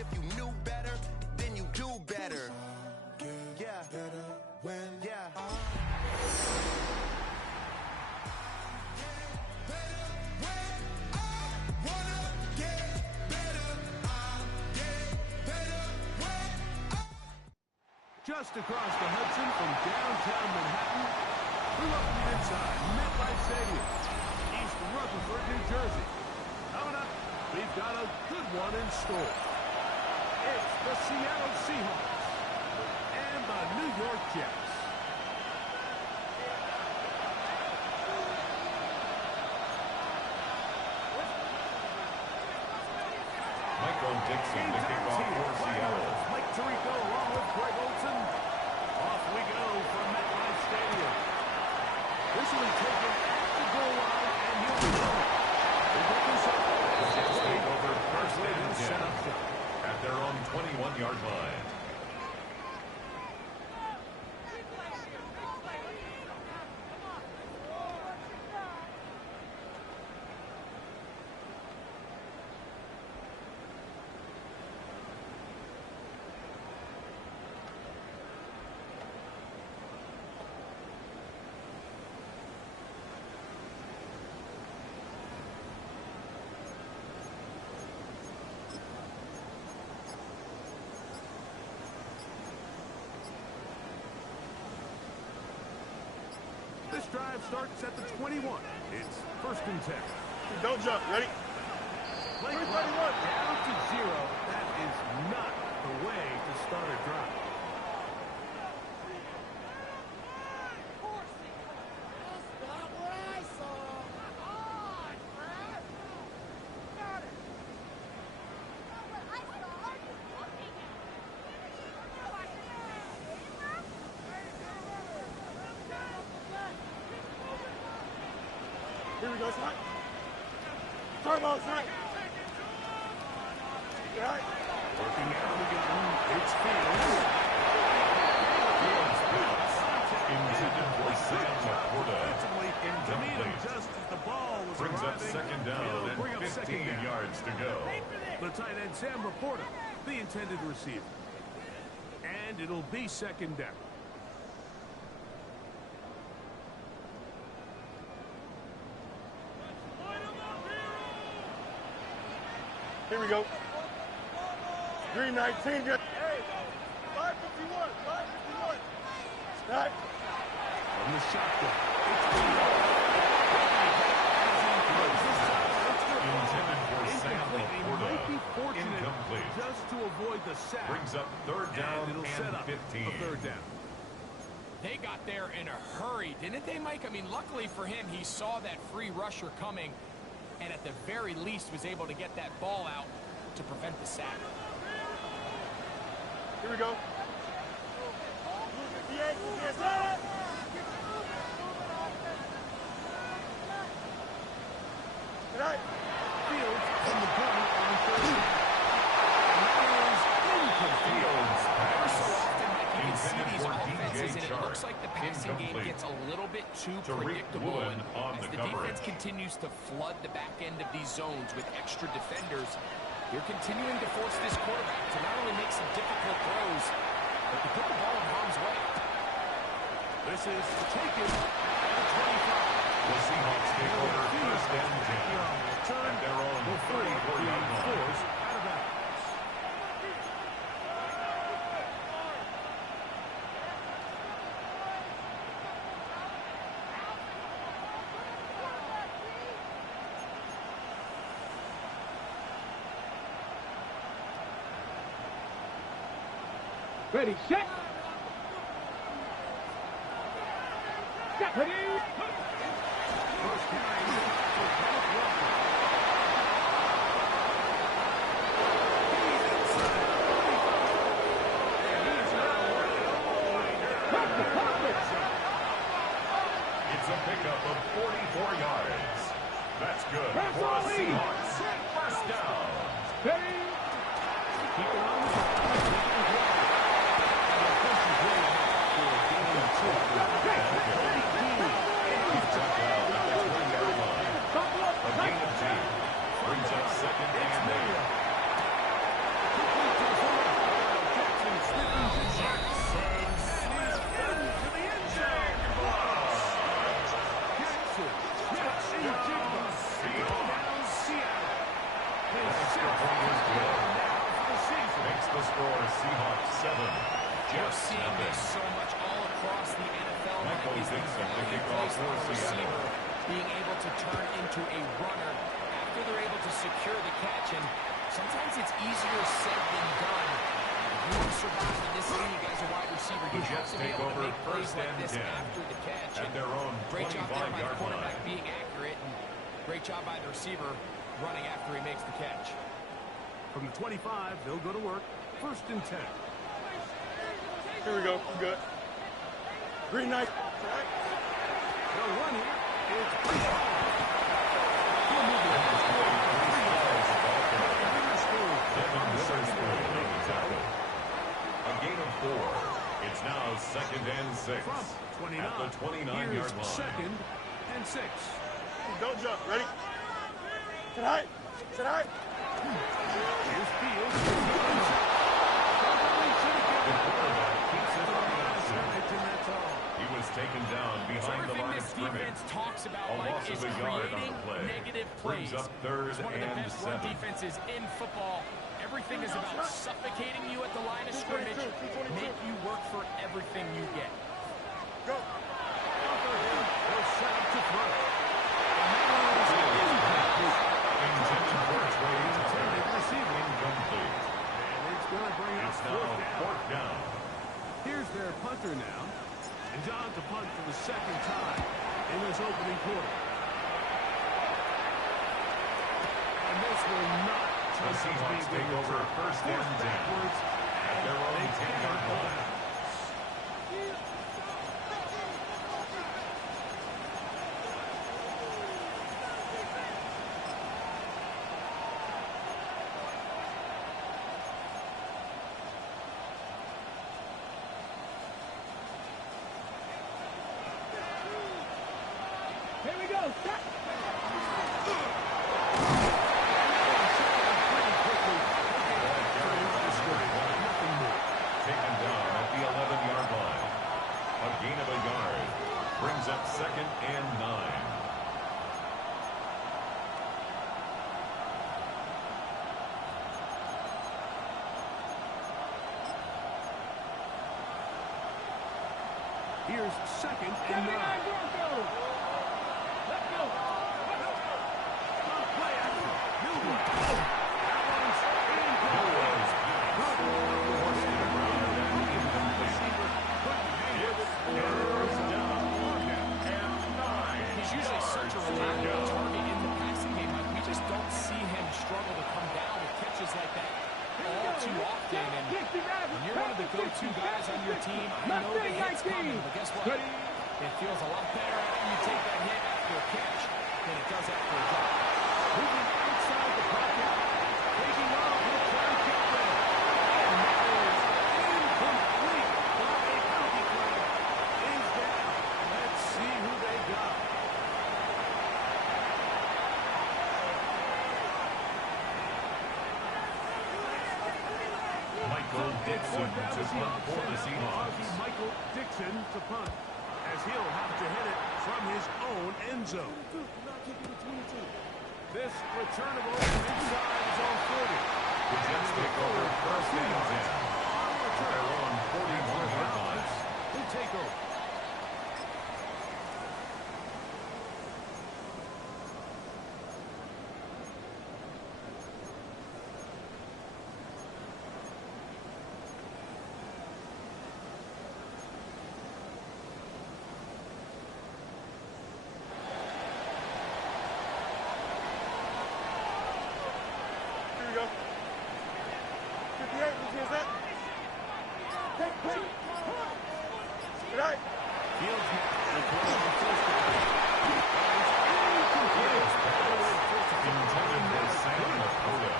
if you knew better, then you do better. Yeah. Yeah. Just across the Hudson from downtown Manhattan, we're up on the inside, MetLife Stadium, East Rutherford, New Jersey. Coming up, we've got a good one in store. It's the Seattle Seahawks and the New York Jets. Michael Dixon to kick off for Seattle. Mike Tirico along with Greg Olson. Off we go from MetLife Stadium. This will be taken at the goal line, and he'll be done. They get this up. The Jets take over first and Set 10 up shop. at their own 21-yard line. This drive starts at the 21. It's first and 10. Don't jump. Ready? Play clock down to 0. That is not the way to start a drive. Here we go, son. Turbo, son. Right. Working out again. It's Fields. Fields blitz. Intended for Sam Laporta. Incomplete. Just as the ball was Brings up arriving, second down it'll bring up and second 15 down. yards to go. The tight end, Sam Laporta, the intended receiver. And it'll be second down. Here we go. Green 19. Hey, 551. 551. Right. From the shotgun. Intended for Sam He might be Laporta. fortunate Incomplete. just to avoid the sack. Brings up third down And it'll set and up 15. a third down. They got there in a hurry, didn't they, Mike? I mean, luckily for him, he saw that free rusher coming, and at the very least was able to get that ball out to prevent the sack. Here we go. 58. Yes, right. Fields from the point on third down. Fields Every so pass. often, Mike, you can see Intended these for offenses, and DJ it looks Chark. like the passing game Incomplete. gets a little bit too Tariq predictable. Woolen on As the the defense coverage. continues to flood the back end of these zones with extra defenders, you're continuing to force this quarterback to not only make some difficult throws, but to put the ball in harm's way. This is taken at the 25. The Seahawks take over first and 10 at their own 34-yard line. Force out of bounds. Ready, set. Set, ready. First carry for Kenneth Walker. He's inside the 35. And he's now working all the way down. It's a pickup of 44 yards. That's good for the Seahawks. First down. Ready. Keep it on the ground. And the push is really hot for a gain of 2. extra point is good. Makes the score Seahawks 7. We're seeing this so much all across the NFL. Michael Is the Dixon to value kick off placed on for the Seattle. receiver being able to turn into a runner after they're able to secure the catch. And sometimes it's easier said than done. If you want to survive in this league as a wide receiver, you The have Jets to be take able to over make plays first like and this 10 after the catch. at their own Great job there by the 25-yard quarterback line. being accurate, and great job by the receiver running after he makes the catch. From the 25, they'll go to work. First and 10. Here we go. We're good. Green knight. They'll run here. It's A gain of 4. It's now 2nd and 6 from 29. at the 29-yard Here's line. 2nd and 6. Don't jump. Ready? Tonight. Tonight. Here's Fields. The quarterback keeps it on the option. That's all. He was taken down So behind the everything line of this scrimmage. defense talks about, A Mike, loss is of a yard on creating the play. negative Brings plays. up 3rd It's one of the and best run 7. defenses in football. Everything is about suffocating you at the line of scrimmage, make you work for everything you get. Go. They'll set up to throw. Intended for a trade. Intended receiver. Incomplete. And it's going to bring up It's now 4th down. Here's their punter now. And John to punt for the 2nd time in this opening quarter. And this will not The Seahawks take over 1st and 10 at their own 10-yard line. Here we go. Stop. Taken down at the 11-yard line. A gain of a yard brings up 2nd and 9. Here's 2nd and 9. 79 Broncos. Let's go. Play action. Newell. That one's incomplete. Forced to the ground and incomplete. It's 3rd down and 9. He's usually such a reliable target in the passing game. Like, we just don't see him struggle to come down with catches like that all too often. And when you're one of the go-to guys on your team, I know the hit's coming, but guess what? It feels a lot better after you take that hit after a catch than it does after a drop. Moving outside the pocket. Taking off with John Campbell. And that is incomplete. But a penalty flag is down. Let's see who they got. Michael Dixon to punt for the Seahawks. Michael Dixon to punt, as he'll have to hit it from his own end zone. This returnable inside is on 40. The Jets take over 1st and 10 at their own 41-yard line. Who take over? Here we go. 58. Which is that? Take. Tonight. Fields now. Recording the first down. Incomplete. Intended for Sam Laporta.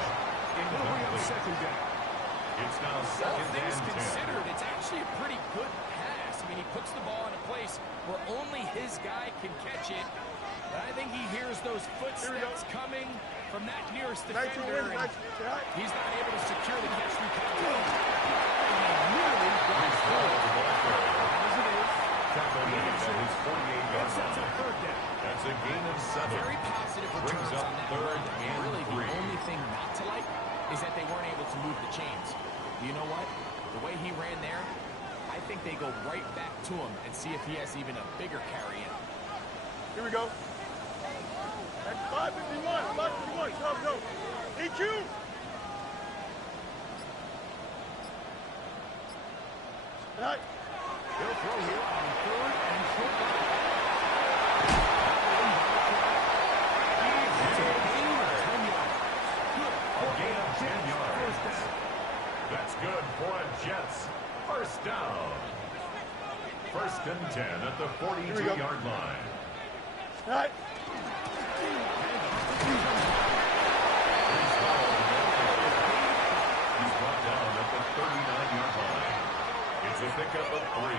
It'll bring up Incomplete. 2nd down. It's now All 2nd things and 10. considered, it's actually a pretty good pass. I mean, he puts the ball in a place where only his guy can catch it. But I think he hears those footsteps coming from that nearest defender, and he's not able to secure the catch through contact. Nearly got through. As it is, Tackled in at his 48-yard that's a line. 3rd down. That's a gain of 7. Very positive Brings returns up on that 3rd run. I mean, and really, 3. the only thing not to like to move the chains. You know what? The way he ran there, I think they go right back to him and see if he has even a bigger carry in. Here we go. That's 551. 551. Stop, go. EQ. Right. He'll throw here on 3rd and short. A gain of 10 yards. That's good for a Jets first down. 1st and 10 at the 42-yard line. Right. He's brought down at the 39-yard line. It's a pickup of 3.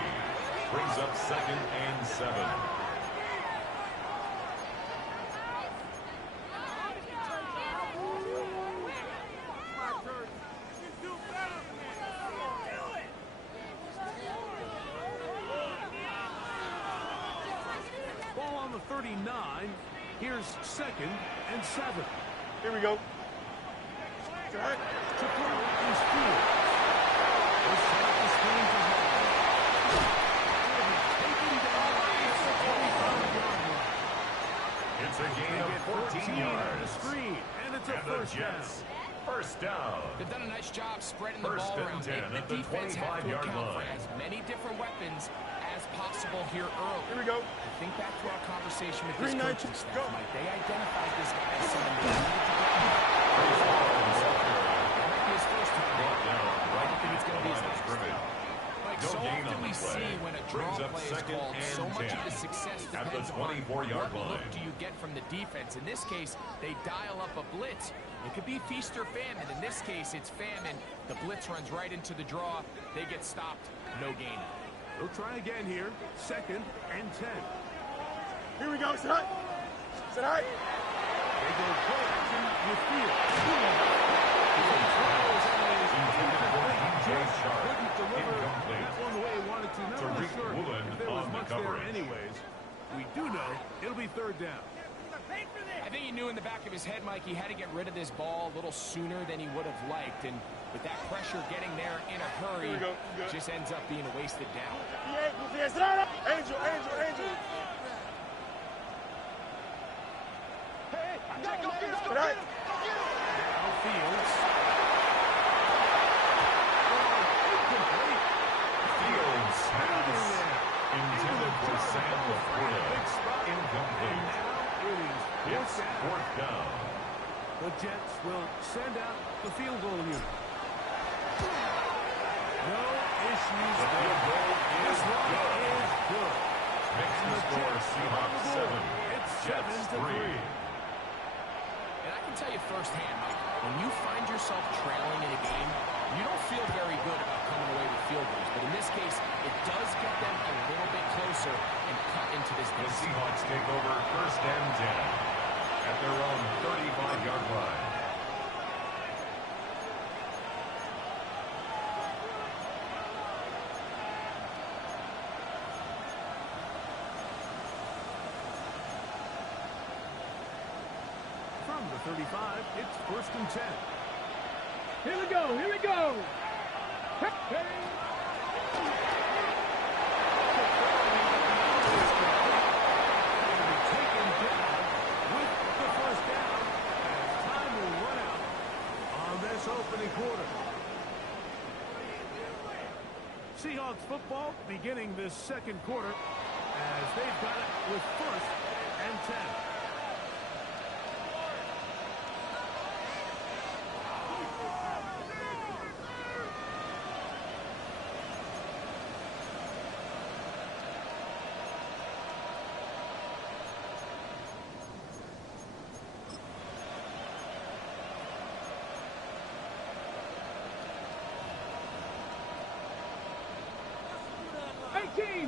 Brings up 2nd and 7. Ball on the 39. Here's 2nd and 7. Here we go. Right. To throw is Fields. They set up the screen for him. Taken down at the 25-yard line. It's a gain of 14 yards. Screen, and it's a And the first down. Jets first down. They've done a nice job spreading the 1st ball and around. 10 The at the defense has to 25-yard account for line. as many different weapons as possible here early. Here we go. Think back to our conversation with this 3-9, coaching staff, go. Mike. They identified this guy as someone they needed to get That might be his first time. Brought down I don't think it's going to be his line of last. scrimmage. Like, No so gain often on we the play. see when a draw Brings up play is 2nd called, and so much 10 of the success at the depends on 24-yard what look line. do you get from the defense. In this case, they dial up a blitz. It could be feast or famine. In this case, it's famine. The blitz runs right into the draw. They get stopped. No gain. They'll try again here. 2nd and 10. Here we go. Sit high. Sit high. They go play action with Fields. Intended for DJ Sharp. Couldn't deliver Incomplete. that one the way he wanted to. Not really Tariq sure Woolen if there was on the much there coverage. anyways. We do know it'll be 3rd down. I think he knew in the back of his head, Mike, he had to get rid of this ball a little sooner than he would have liked. And with that pressure getting there in a hurry, Here we go. it just ends up being a wasted down. Angel, Angel, Angel. Hey, go get him, Sit high. Now Fields. Incomplete. Fields pass. Intended for Sam Big LaFleur. spot. Incomplete. Now it is It's 4th down. 4th down. The Jets will send out the field goal unit. No issues The there. field goal This is one good. is good. Makes the And the score Jets are on Seahawks the board. 7. It's Jets 7-3. 3. And I can tell you firsthand, Mike, when you find yourself trailing in a game, you don't feel very good about coming away with field goals. But in this case, it does get them a little bit closer and cut into this The deficit. Seahawks take over 1st and 10 at their own 35-yard line. From the 35, it's 1st and 10. Here we go, here we go. Hey. Taken down with the first down as time will run out on this opening quarter. Seahawks football beginning this 2nd quarter as they've got it with 1st and 10.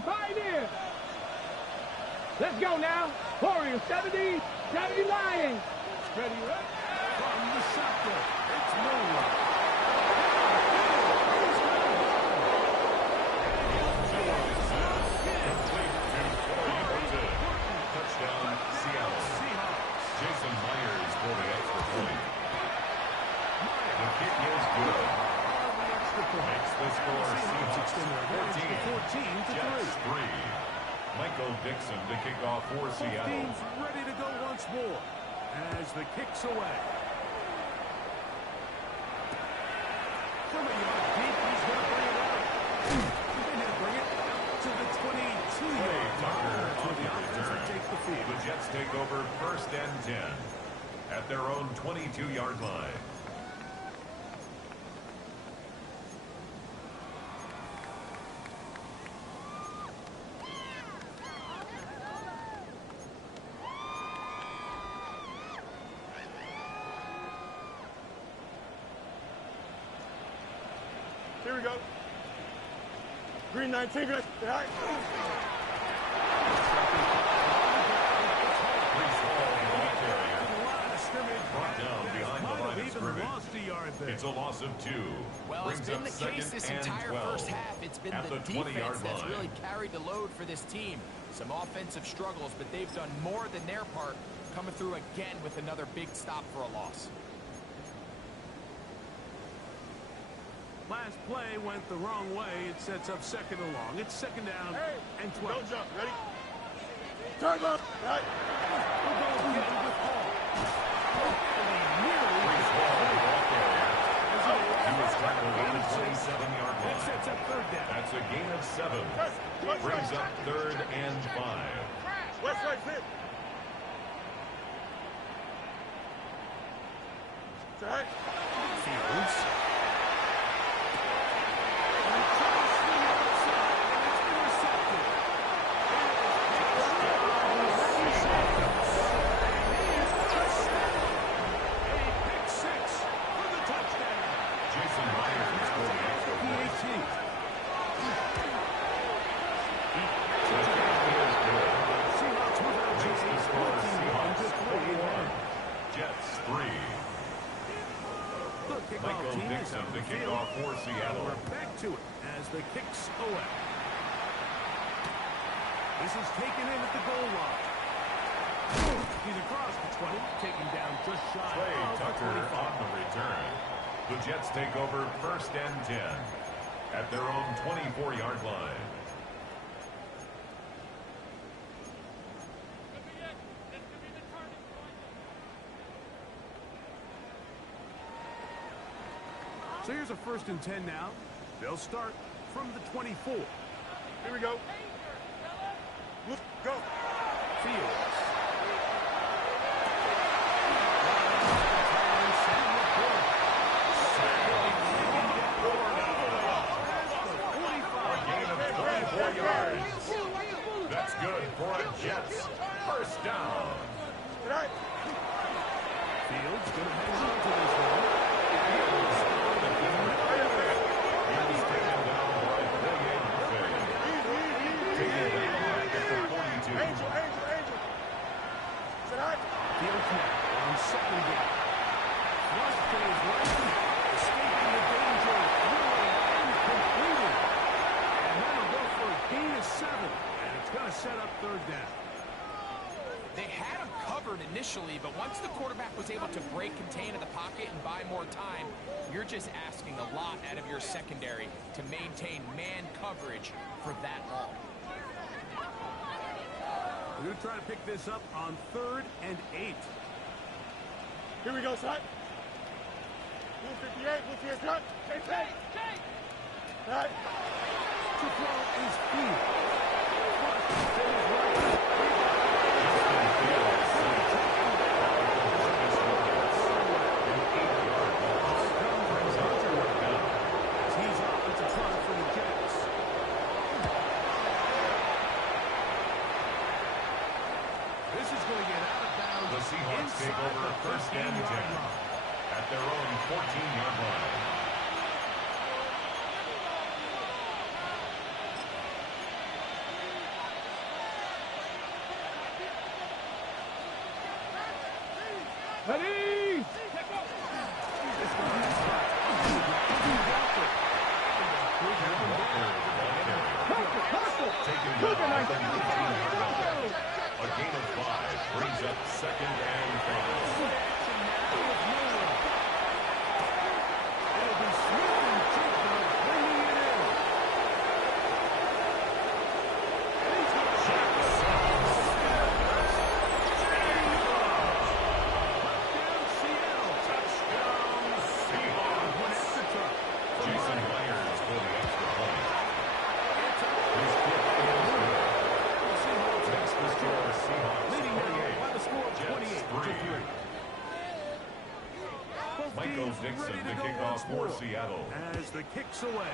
Pioneer. Let's go now. Warriors 70, 70 Lions. Ready, right? From the shotgun, it's Miller. Touchdown, Seattle. Seahawks. Jason Myers for the extra point. The kick is good. Makes the score Seahawks 14, Jets 3. Michael Dixon to kick off for Seattle. Team's ready to go once more as the kick's away. From a yard deep, he's going to bring it out. He's going to bring it out to the 22-yard line. That's where the offense will take the field. The Jets take over 1st and 10 at their own 22-yard line. Here we go. Green 19. All right. Brought down behind the line of scrimmage. It's a loss of 2. Well, it's been the case this entire first half. It's been the defense that's really carried the load for this team. Some offensive struggles, but they've done more than their part, coming through again with another big stop for a loss. Last play went the wrong way. It sets up 2nd and long. It's 2nd down and 12. Don't jump. Ready? Turn up. Right. We'll go again with Hall. He was tackled on the 27-yard line. That sets up 3rd down. That's a gain of 7. Brings up 3rd and 5. West right fit. All right. Fields. Michael Dixon to kick off for Seattle. We're back to it as the kick's away. This is taken in at the goal line. He's across the 20, taken down just shy of the 25. On the return. The Jets take over 1st and 10 at their own 24-yard line. So here's a 1st and 10 now. They'll start from the 24. Here we go. Look, go. Fields. That's good for a Jets 1st down. Fields going to hang on to this one. He's taken down by 48. Taken down at the 42. Angel. Sit high. Fields now on 2nd down. Flush to his right, escaping the danger, throwing and completing. And that'll go for a gain of 7. And it's going to set up 3rd down. They had him covered initially, but once the quarterback was able to break contain in the pocket and buy more time, you're just asking a lot out of your secondary to maintain man coverage for that long. We're going to try to pick this up on 3rd and 8. Here we go, son. 158, 158, cut. Take. All right. To throw is Fields. Seahawks take over 1st and 10 at their own 14-yard line. Ready? A gain of 5 brings up 2nd and 5. points for Seattle. As the kick's away.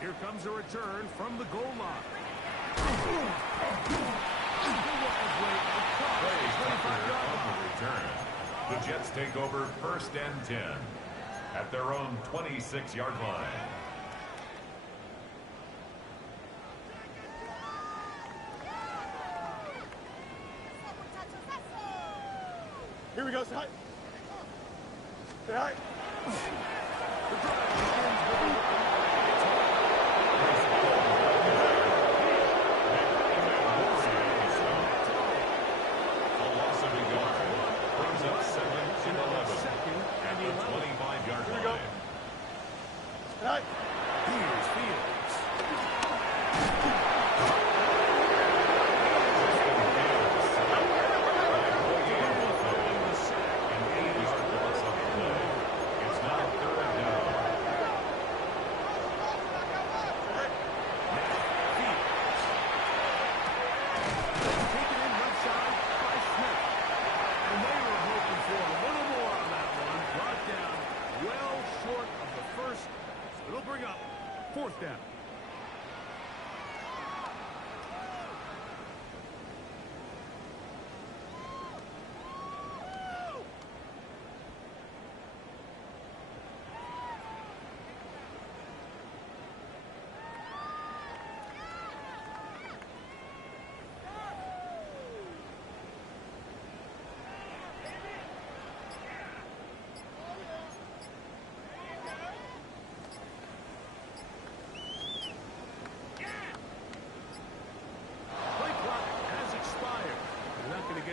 Here comes a return from the goal line. Return. The Jets take over 1st and 10 at their own 26-yard line. Here we go. Say hi. Say hi.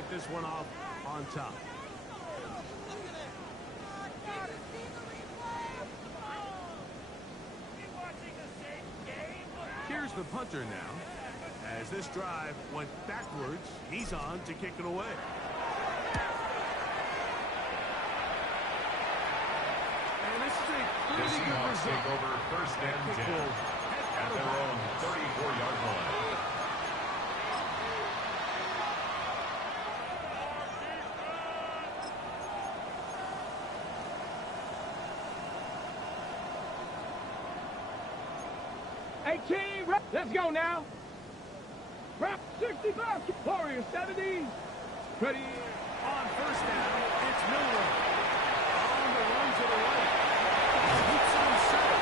This one off on top. Here's the punter now. As this drive went backwards, he's on to kick it away. And this is a pretty good result. Take over 1st and 10 at their own 34-yard line. Let's go now. Rap 65. Warrior 70. Ready. On 1st down, it's Miller. On the run to the right. Keeps on set.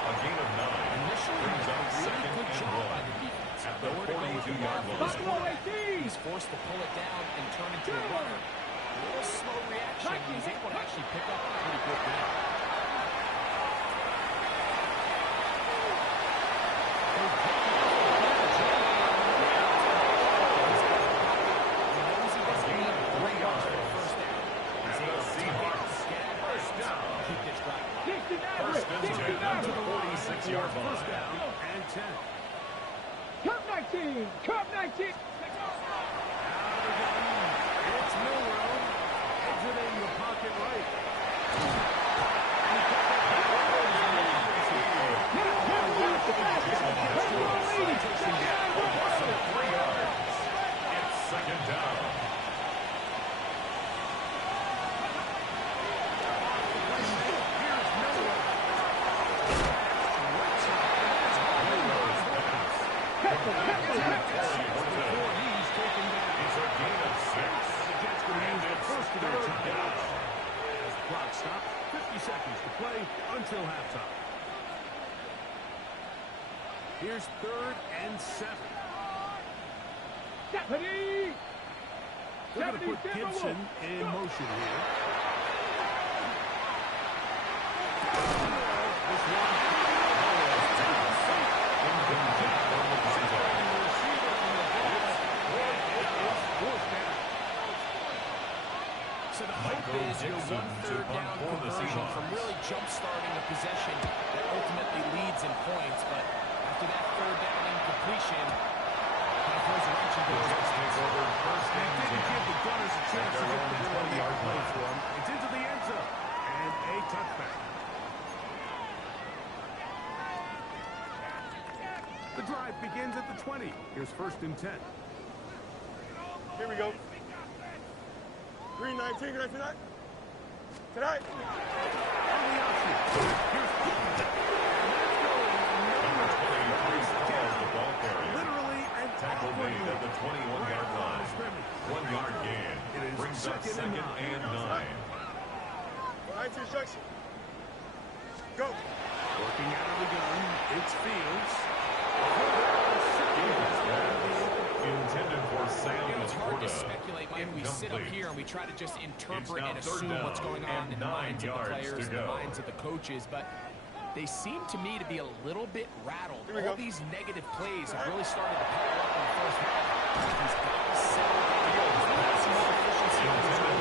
A gain of 9. Initially, Brings up really 2nd good and job 1 by the defense. at the Nowhere to go with the 42-yard ball. line. He's forced to pull it down and turn into a runner. A little slow reaction. He's able to actually pick up a pretty good gain. Yard line. 1st down and 10. Cup 19. Cup 19. It's Milrow exiting the pocket right. It's 2nd down. Clock stopped. 50 seconds to play until halftime. Here's 3rd and 7. Deputy. They're going to put Gibson in motion here. This one. So the hope is your 1/3 down conversion from really jump-starting a possession that ultimately leads in points. But after that 3rd down incompletion, kind of throws a wrench into the Jets. It didn't give the Gunners a chance to get the ball on play for them. It's into the end zone and a touchback. The drive begins at the 20. Here's 1st and 10. Here we go. Green 19, good night tonight. Tonight. On the outfield. Here's Number 23 follows the ball carrier. literally an Tackle made at the 21-yard line. 1 yard gain. It is Brings up second and 2nd and 9. 19 instruction. Go. Working out of the gun. It's Fields. Intended for Sam It's hard to Laporta. speculate, Mike. We sit up here and we try to just interpret now and third assume down what's going on and in the 9 minds of the yards players to and the go. minds of the coaches, but they seem to me to be a little bit rattled. Here we All go. these negative plays have really started to pile up in the first half. He's got to settle down. He's got some more efficiency on his own.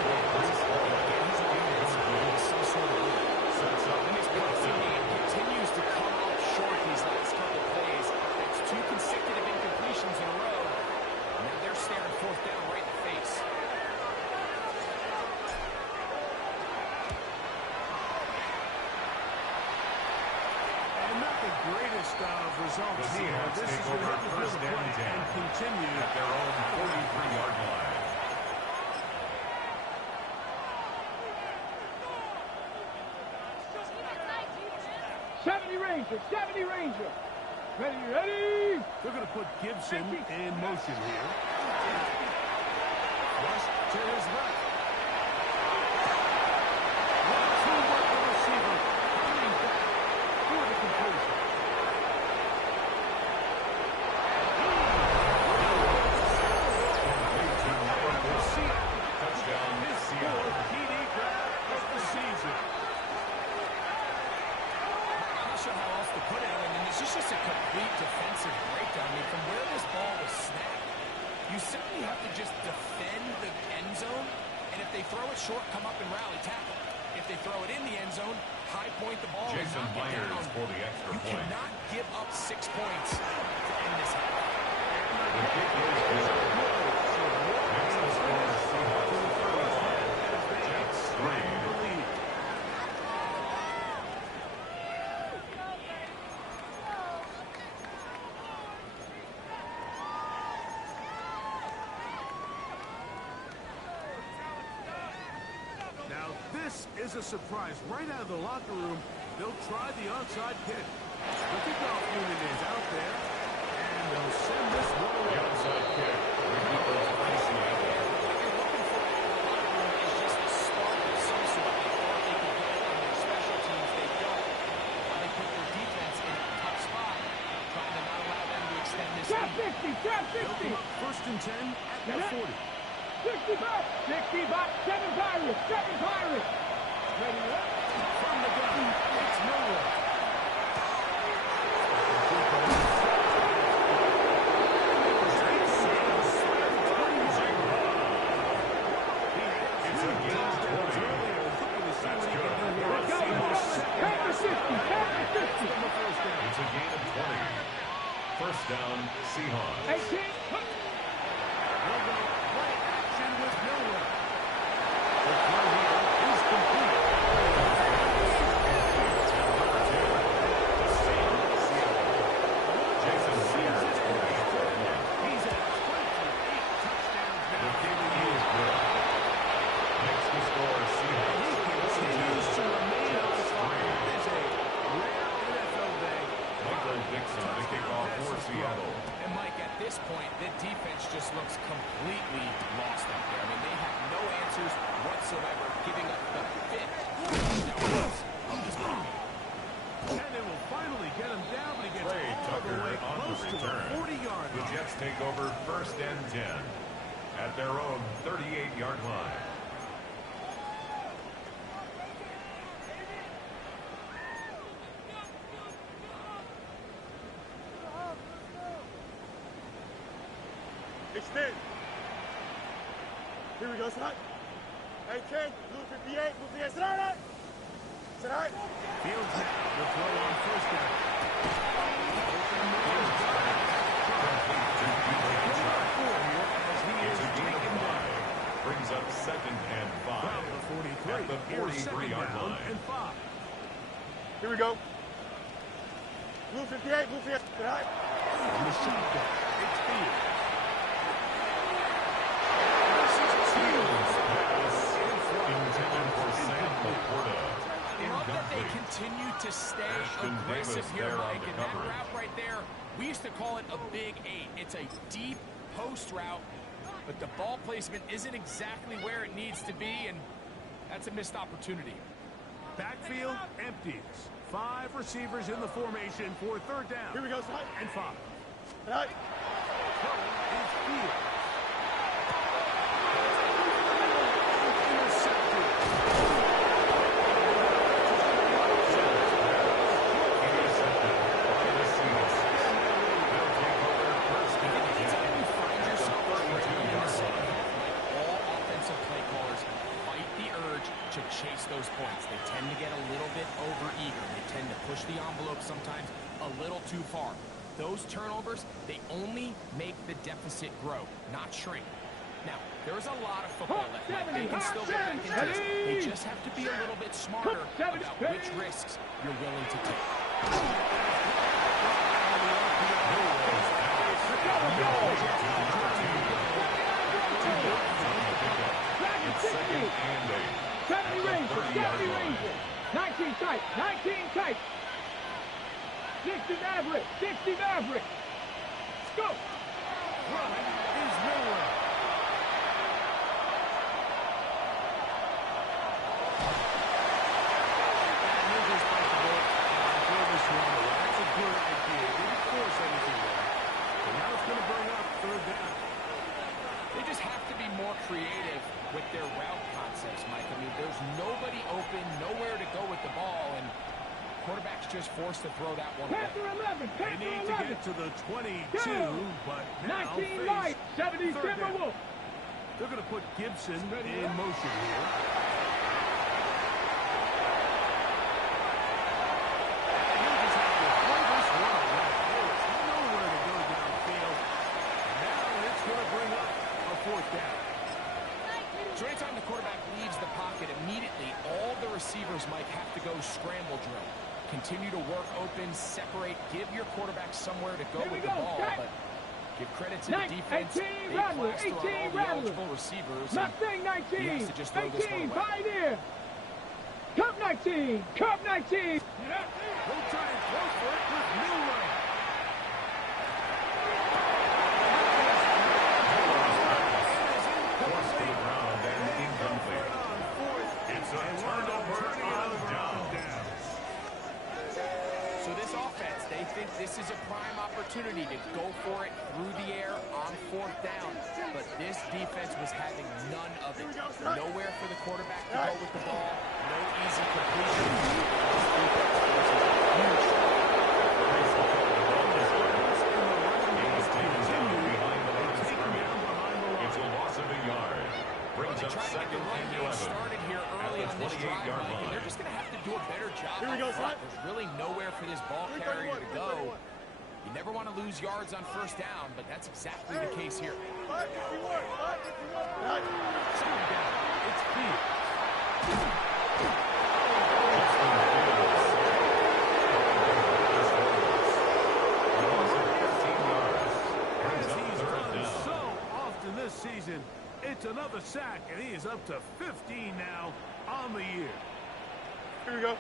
Again, he's looking at some sort of rhythm. And his passing game continues to come up short these last couple plays. That's 2 consecutive incompletions in a row. Now they're staring 4th down right in the face. And not the greatest of results The here. Seahawks This is take going over to have to first play and 10 and continue. at their own 43-yard line. Ranger, 70 Ranger. Ready, ready. They're going to put Gibson in motion here. Rush to his left. One-two with the receiver. Coming back for the completion. Touchdown, His Seattle. fourth TD grab of the season. I'm not sure how else to put it. I mean, this is just a complete defensive breakdown. I mean, from where this ball was snapped, you simply have to just defend the end zone, and if they throw it short, come up and rally tackle. If they throw it in the end zone, high point the ball Jason and knock it Myers down. for the extra You point. cannot give up 6 points to end this half. The kick is good. Makes the score Seahawks 35. Jets 3. Now, this is a surprise. Right out of the locker room, they'll try the onside kick. The kickoff unit is out there, and they'll send this one The away. onside kick. Recovers by Seattle. What you're looking for in the locker room is just a spark of some sort. They thought they could get it on their special teams. They don't. Now they put their defense in a tough spot, trying to not allow them to extend this Trap lead. 60, trap They'll 60. come up 1st and 10 at their 40. 65, 65, 7 Pirates, 7 Pirates. Ready, ready. From the gun, it's Miller. It's a gain of 20. That's good. Let's go, let's go. Count to 60, count to 60. It's a gain of 20. First down, Seahawks. 18, They'll go play action with Miller. The throw here is complete. Jason Myers for the extra point. He's at 28 touchdowns The now. kick is good. Makes the score Seahawks Continues to remain on 42. fire. It is a rare NFL day. Michael Dixon to kick off for Seattle. And Mike, at this point, the defense just looks completely lost out there. I mean, they have no answers whatsoever, giving up the 5th touchdown pass of this ball game. And it will finally get him down, but he gets Trey all the Tucker way on close the to the return. 40-yard The line. Jets take over 1st and 10 at their own 38-yard line. Extend. Here we go, tonight. 19, blue 58, blue 58, tonight. Tonight. Fields now will throw on 1st down. As he It's is a gain of taken down 5. Brings up 2nd and 5. from the 43. At the Here's 2nd 43-yard down line. and 5. Here we go. Blue 58, blue 58, tonight. From the shotgun, it's Fields. Fields pass here, there on Mike, the and that coverage. route right there, we used to call it a big 8. It's a deep post route, but the ball placement isn't exactly where it needs to be, and that's a missed opportunity. Backfield empties. 5 receivers in the formation for third down. Here we go, son. And 5. Right. Throwing is Fields. To chase those points. They tend to get a little bit over-eager. They tend to push the envelope sometimes a little too far. Those turnovers, they only make the deficit grow, not shrink. Now, there's a lot of football left. They can still get back into this. They just have to be a little bit smarter about which risks you're willing to take. It's second and 8. 70 Rangers, 70 Rangers. 19 tight, 19 tight. 60 Maverick, 60 Maverick. Let's go. Running is Miller. That's a good idea. Didn't force anything there. And now it's going to bring up third down. They just have to be more creative with their route concepts, Mike. I mean, there's nobody open, nowhere to go with the ball, and quarterback's just forced to throw that one away. Panther 11, They Panther need to 11. get to the 22, but now 19 light, face 70 third down. Timberwolf. They're going to put Gibson in motion here. So anytime the quarterback leaves the pocket, immediately all the receivers might have to go scramble drill. Continue to work open, separate, give your quarterback somewhere to go with the ball, but give credit to the defense. They plaster on all the eligible receivers. Mustang 19, He has to just throw this one 18, away. by there. Cup 19, Cup 19. We'll try and throw for it with Milroy. Forced to the ground and incomplete. It's a turnover on downs. So this offense, they think this is a prime opportunity to go for it through the air on fourth down. But this defense was having none of it. Nowhere for the quarterback to go with the ball. No easy completion. This defense forces a huge It's a loss of a yard. Brings up second and 11. Started here early At on the this drive, 28-yard Mike, and line. they're just going to have to do a better job. Here we go, up front. son. There's really nowhere for this ball carrier to go. You never want to lose yards on first down, but that's exactly the case here. 551, 551. Right. Second down. It's Fields. As he's done so often this season, it's another sack, and he is up to 15 now on the year. Here we go.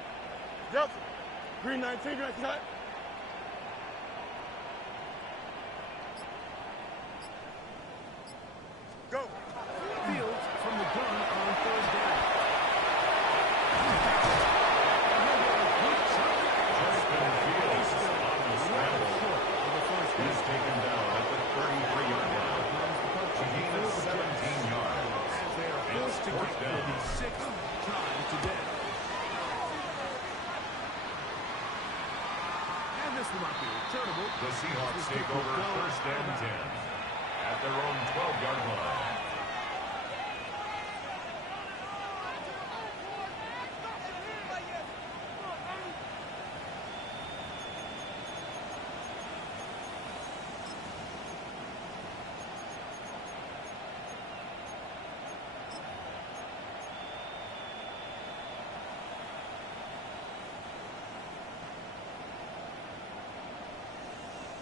Delta. Green 19, right side. Go. Fields from the gun on third down. Justin Fields on the scramble. He's taken down at the 33-yard line. A gain of 17 yards. As they are forced to Fourth get for down. the sixth time today. And this will not be returnable. The Seahawks take over first and 10 at their own 12-yard line.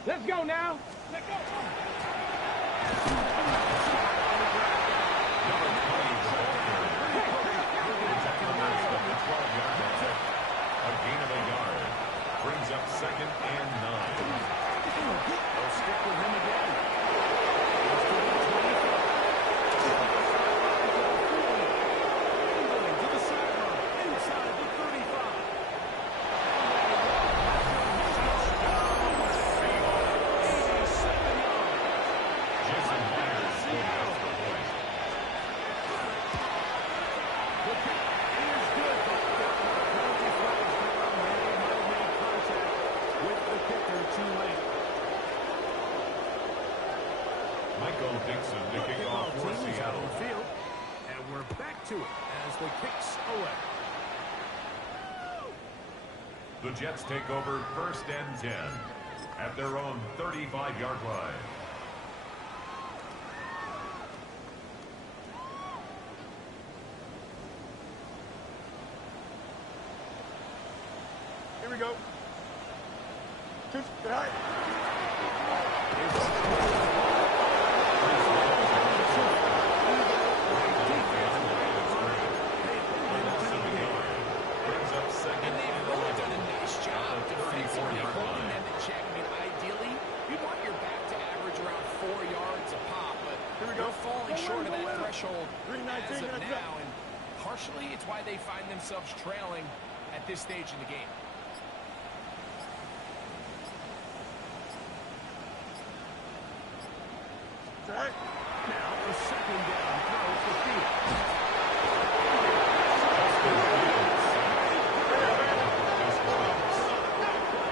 Let's go now. Let's go. A gain of a yard. Brings up second to it as the kick's away. The Jets take over 1st and 10 at their own 35-yard line. Here we go. Right. Short of that threshold as of now, and partially it's why they find themselves trailing at this stage in the game. Right. Now a 2nd down throw for Fields.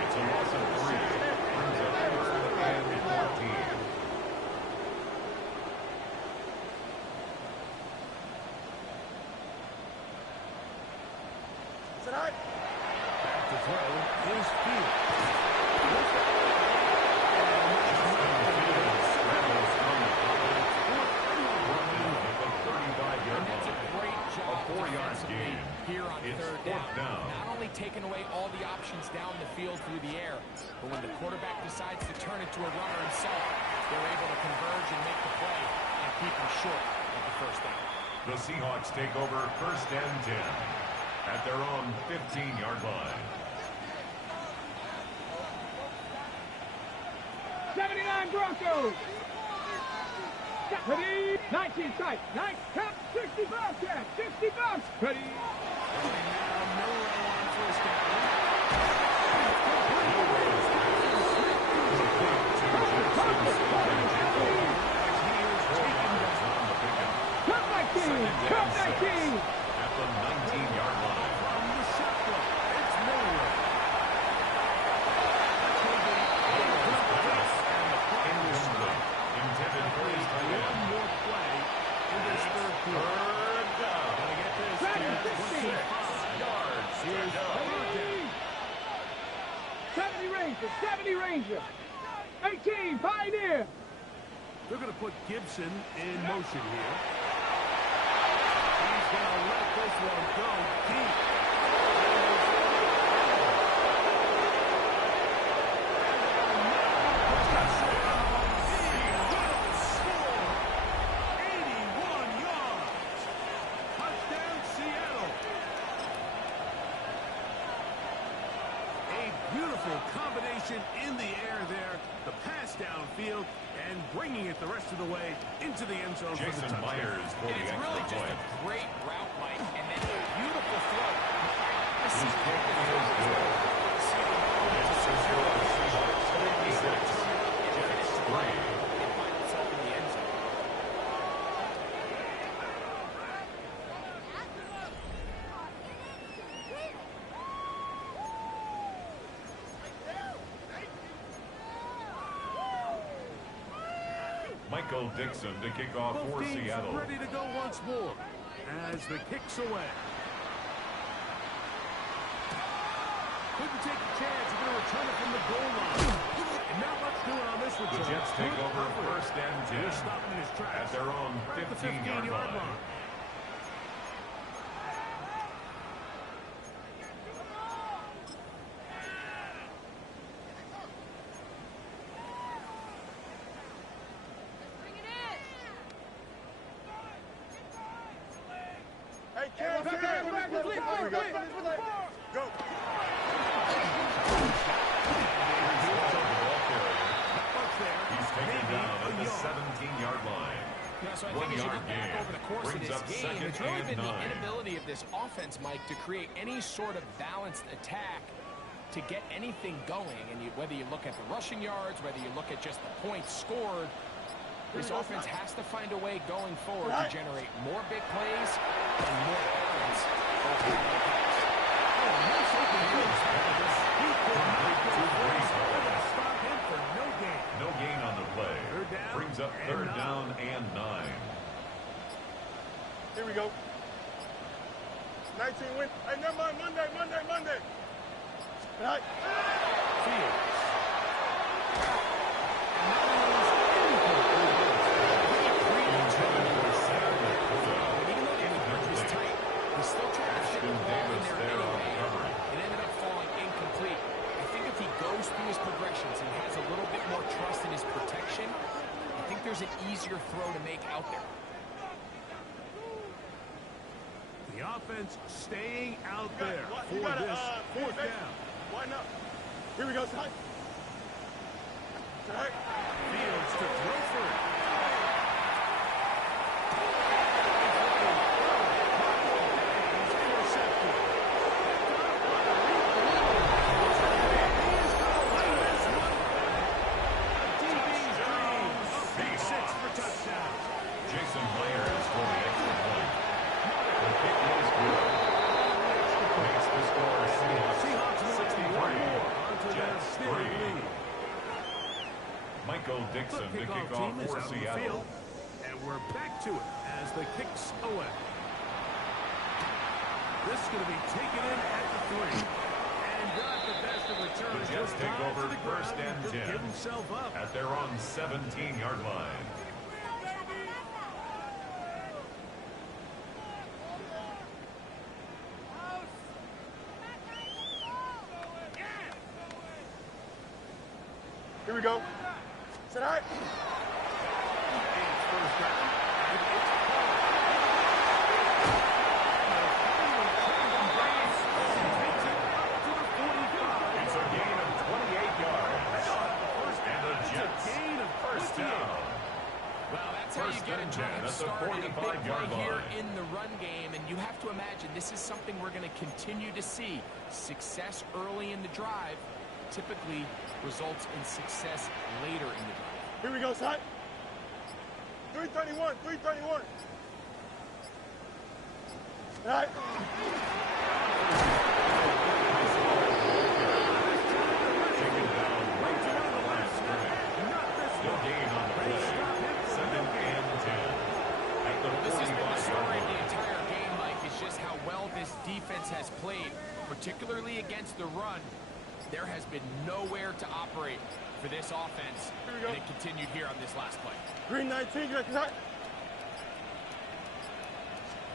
It's a loss of 3. Brings up 1st and 14. Back to throw is Fields. Here on 3rd down. Not only taking away all the options down the field through the air, but when the quarterback decides to turn it to a runner himself, they're able to converge and make the play and keep him short of the 1st down. The Seahawks take over 1st and 10 at their own 15-yard line. 79 Broncos. Ready? 19 tight. 9 count. 60 Bobcats. 60 Bobs. Ready? Now Miller on 1st down. Come back, King. Come back, King. At the 19-yard line. From the shotgun, it's Miller. Intended for his tight end. One more play in this 3rd quarter. 3rd down. Gotta get this to 25 yards. Here's 3rd down. 70 Ranger. 70 Ranger. 18 Pioneer. They're going to put Gibson in motion here. He's going to let this one go deep. In the air there, the pass downfield, and bringing it the rest of the way into the end zone for the Jason touchdown. Myers for the It's extra really just point. a great route, Mike, and then a beautiful throw. This His is kick is good. It's secure the Seahawks 56. Jets 3. and find himself in the end zone. Michael Dixon to kick off Both for teams Seattle. ready to go once more as the kick's away. Couldn't take a chance. We're going to return it from the goal line. And not much doing on this return. The Jets take Good over coverage. 1st and 10 He's stopping in his tracks. at their own Right at the 15-yard 15-yard line. line. Hey, Cam, here we go. Go. He's taken down at the 17-yard line. Yeah, so I think as you look back over the course of Brings this up game, 2nd it's really and been 9. the inability of this offense, Mike, to create any sort of balanced attack to get anything going. And whether you look at the rushing yards, whether you look at just the points scored, this offense has to find a way going forward to generate more big plays and more balance over the pass. Stop him for no gain. No gain on the play. Third down Brings up and 3rd 9. down and 9. Here we go. 19 win. Hey, never mind. Monday. Right. Fields. Still trying to fit the ball in there anyway. It ended up falling incomplete. I think if he goes through his progressions and has a little bit more trust in his protection, I think there's an easier throw to make out there. The offense staying out You there you for gotta, this fourth down. Why not? Here we go, Ty. Fields to throw for it. Dixon to kick off for Seattle. And we're back to it as the kick's away. This is going to be taken in at the 3. And got the best of return. The Jets take over first and 10 give himself up at their own 17-yard line. Here we go. Is that all right? first down. It's a gain of 28 yards. And the Jets gain of first down. Well, that's how you get a drive started, a big play here in the run game, and you have to imagine this is something we're going to continue to see. Success early in the drive typically results in success later in the drive. Here we go, son. 331. All right. Taken down right to the line of scrimmage. No gain on the play. 2nd and 10. At the This has been the 45-yard story of the line. entire game, Mike, is just how well this defense has played, particularly against the run. There has been nowhere to operate for this offense, and it continued here on this last play. Green 19, good night.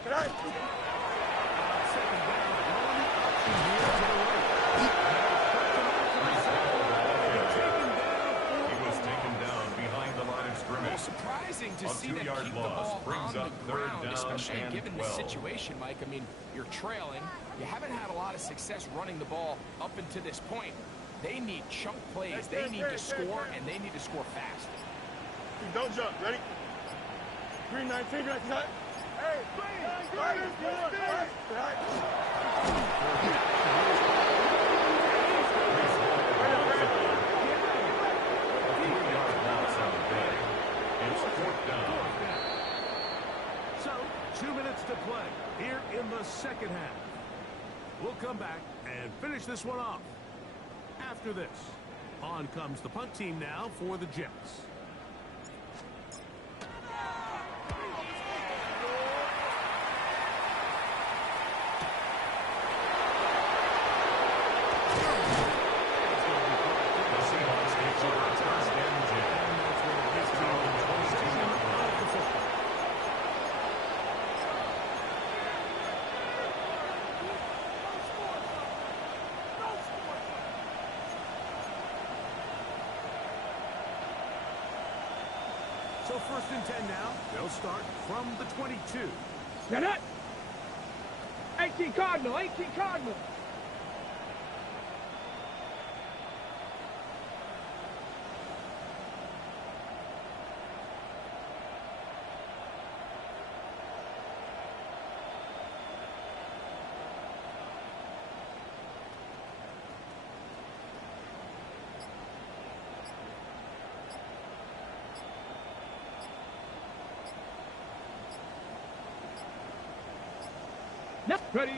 Good night. Second down, one option here to the right. He was taken down behind the line of scrimmage. Well, surprising to A see that 2-yard keep the loss ball brings on up the 3rd ground, down especially and given 12. the situation, Mike. I mean, you're trailing. You haven't had a lot of success running the ball up until this point. They need chunk plays. They need to score, and they need to score fast. Don't jump. Ready? Green 19, good night. Hey, It's 4th down. So, 2 minutes to play here in the second half. We'll come back and finish this one off. After this, on comes the punt team now for the Jets. The Seahawks takes over first and 10. It's now the 22-yard line. So 1st and 10 now. They'll start from the 22. Now that 18 Cardinal. Now, ready.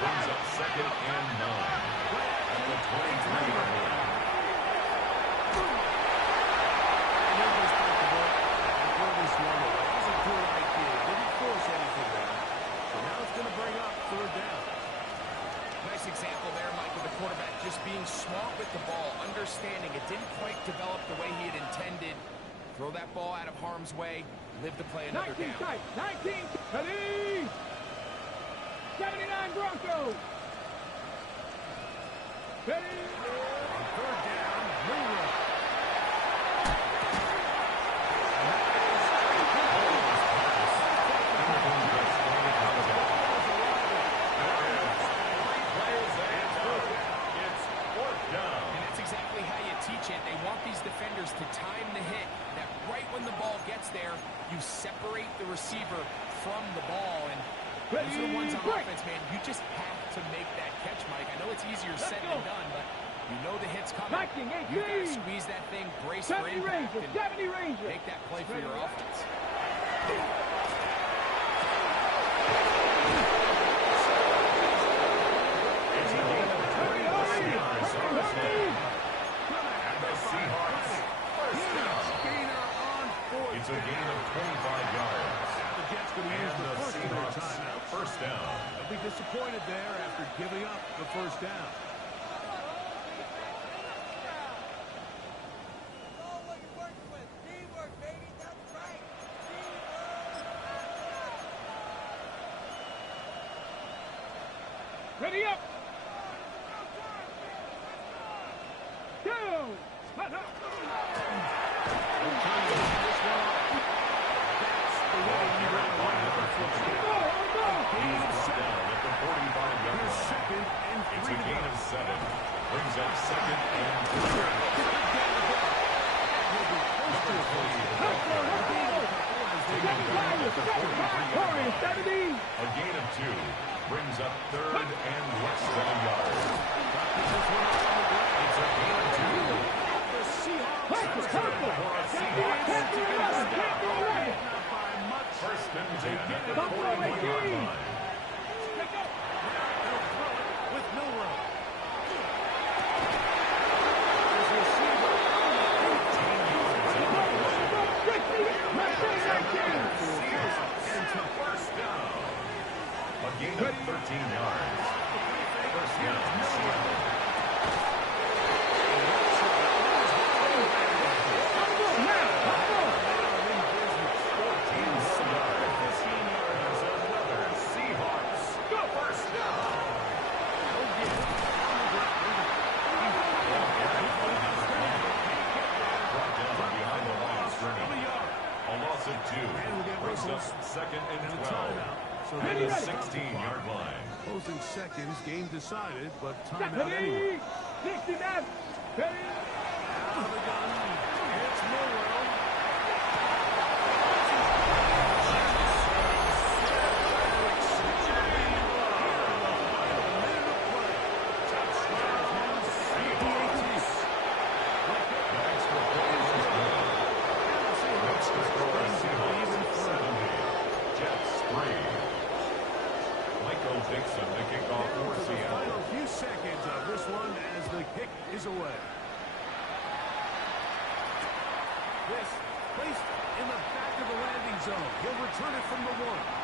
Brings up 2nd and 9. At the 23-yard line. smart with the ball, understanding it didn't quite develop the way he had intended. Throw that ball out of harm's way, live to play another 19 down. tight, 19, ready, 79 Broncos. Ready. On third down, Leroy. They want these defenders to time the hit, that right when the ball gets there, you separate the receiver from the ball. And those are the ones on offense, man. You just have to make that catch, Mike. I know it's easier said than done, but you know the hit's coming. You've got to squeeze that thing, brace for impact, and make that play for your offense. Seahawks, first down. It's a gain of 25 yards. The Jets going to use the first of their timeout. First down. They'll be disappointed there after giving up the first down. Ready up. Go. It's a gain of 7. Brings up second and 3. A gain of 2. Brings up third and less than a yard. It's a gain of 2. The Seahawks. First and 10 at the 41-yard line. With Milrow. First down. A gain of 13 yards. First down, Seattle. Second and 12. So at the 16-yard line. Closing seconds, game decided, but timeout anyway. 60 minutes. Ready. Out of the gun. It's Milrow. Final few seconds of this one as the kick is away. This placed in the back of the landing zone. He'll return it from the 1.